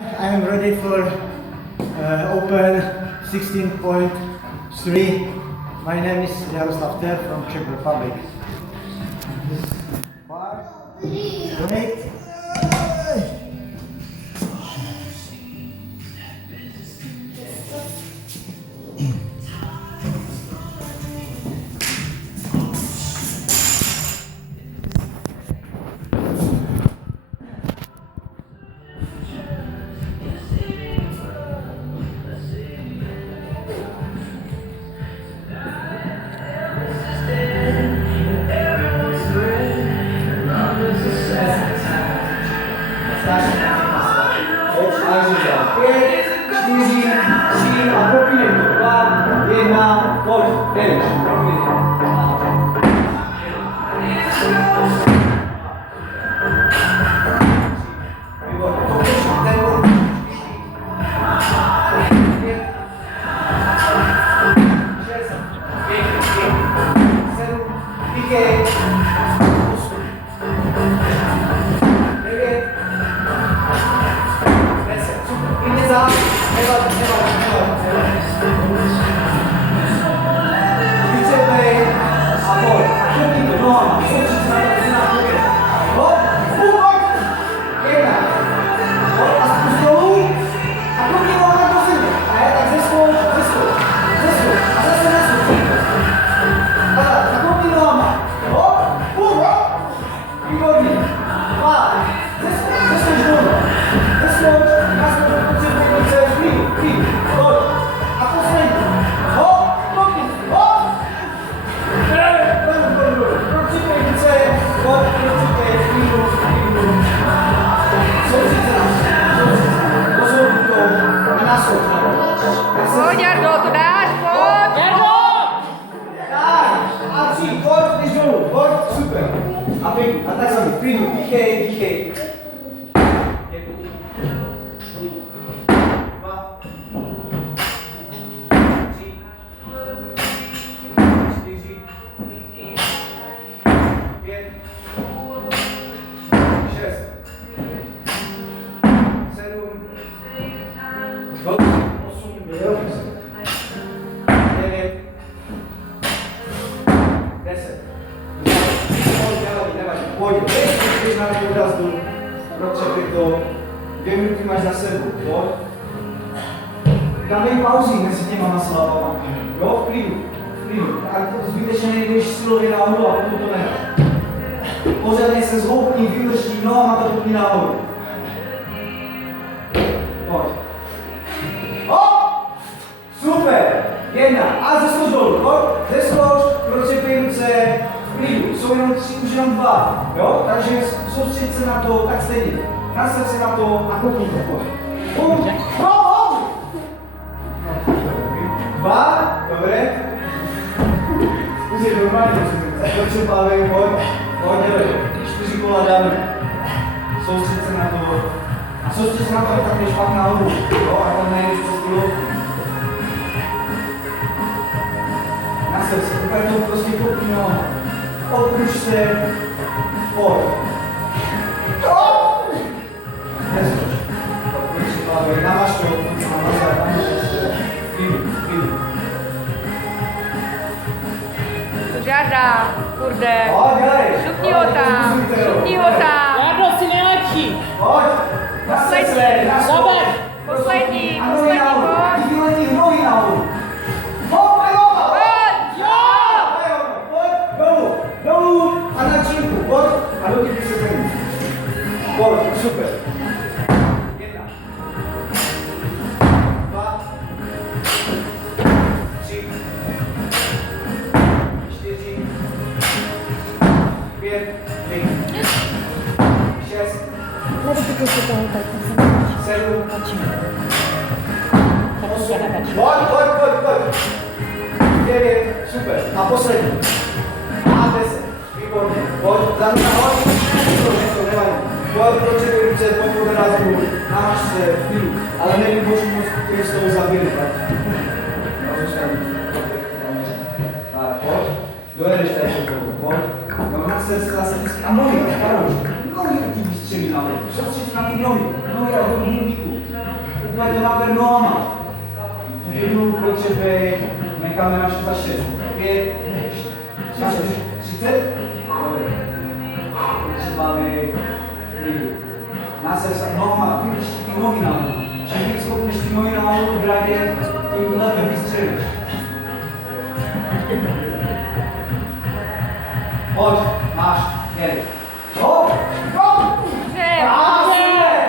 I am ready for Open 16.3. My name is Jaroslav Ter from Czech Republic. This is bar, weight. Pojď, Jardo, to dáš, pojď! Jardo! A tři, pojď, jdeš dolů, pojď, super. A pěkně, a tak sami, klidu, dýchej, dýchej. Dva, tři, čtyři, pět, šest, sedm, osm, devět, 10. Pojď, když na mě odrazdu, protřepy to, 2 minuty máš za sebou, pojď. Dávej pauzy mezi těma naslavama, jo, v klidu, tak zbytečně nejdeš silově nahoru a potom to nedáš. Pořádně se zhoupni, vydrží, nohama to půjde nahoru. Pojď. Super! 1. A zeskoč dolů, pojď, zeskoč, protřepej ruce, v klidu, jsou jenom 3, už jenom 2, jo? Takže soustřed se na to, tak stejně, nastav se na to a koukni to, pojď. Pojď, 2, dobré. Zkusíš normálně, protřepávej, pojď, dělej, 4 kola dáme. Soustřed se na to, a soustřed se na to, tak jdeš pak nahoru, jo? A tam nejdeš přes kilo. Nastav se, úplně to prostě koukni, no. Odkruž se, pojď. Neskoč. Odkruž se, pávej, namaž to, klidu. Žádá, kurde. Šupni ho tam, šupni ho tam. Jardo, jsi nejlepší. Pojď, nastav se, Zaber. Poslední, pojď. Vyletí nohy nahoru. Dolů a na činku, pojď a dotyky se zemí. Pojď, super. 1, 2, 3, 4, 5, 6, 7, 8, pojď. 9, super. A poslední. A 10, výborně. Pojď, zadní nahoď. To nevadí. Pojď, protřebuji ruce, pojď po rázku, namaž se, v klidu. Ale nevím, boží moc, který z toho zabili, tak. Pojď, dojedeš tady do toho, pojď. No, na srdce zase a nohy, Karol, nohy ti vystřelí nahoru. Soustřeď na ty nohy a hodně hudíku. to naber nohama. Jednu pro tebe, necháme naše za 6. 5, 30. Potřebáme klidu. Náser se nohama, ty nohy nahoru. Čím víc schopneš ty nohy nahoru v radě, tím lépe vystřelíš. Pojď, máš, jedi. Pojď, pojď!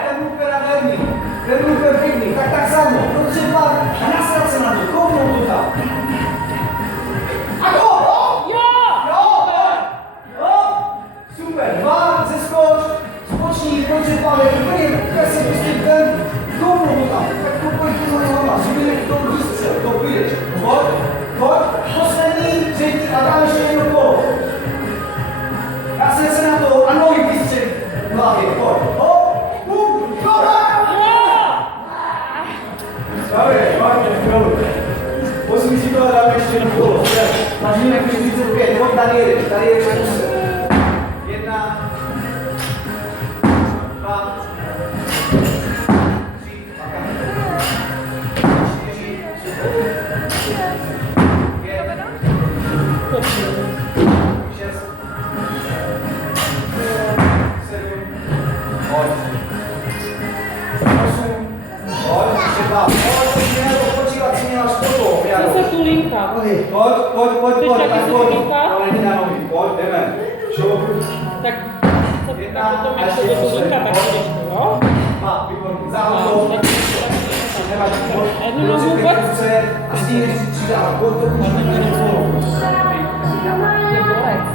Ten úplně nádherný, ten úplně pěkný, tak za mnou, protože pár a nasrat se na to, kouknout to tam. A go! Jo! Super, 2, zeskoč, spočni, protože pár je úplně se prostě ten, kouknout to tam, tak kouknout to nohama, zubínek to vystřel, to půjdeš. Pojď, poslední, třetí a dáme ještě jedno kolo. Nasrat se na to a nohy vystřel. Hlavě, pojď, hop, bum, Dobře, musím si to dát ještě jedno kolo. Máš jinak 45, pojď, tady jedeš kuse. 1, 2, 3, paka. 4, super. 5, 6, 7, 8, ještě 2. Počívat si měla škodu. Zase tu linka. Pojď, tak pojď. Ale jdi na nohy, pojď, jdeme. Šup. Tak se potom, jak se do linka, tak jdeš to, jo? Má, výborný, záhodou. Nemáš, pojď. Jednu nohu vůbec? A stíneš si přidávat, pojď to můžeme na někoho. Je bolec.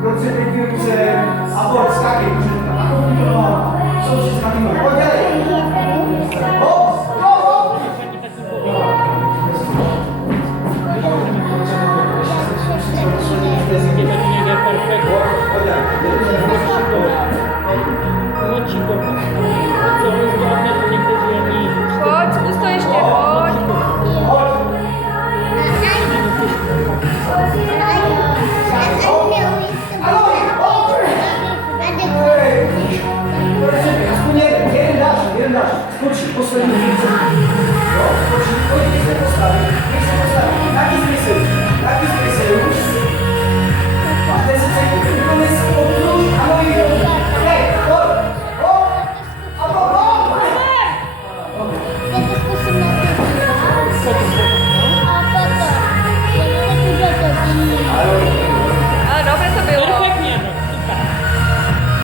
Proč se teď ruce a pojď, skákej, a koukni to nohama. Jsou si s nami, pojď, dělej. Hop, hop. Pojď, zkus to ještě, pojď. Skočí, poslední více. Jo, skočí, pojď, když se postaví,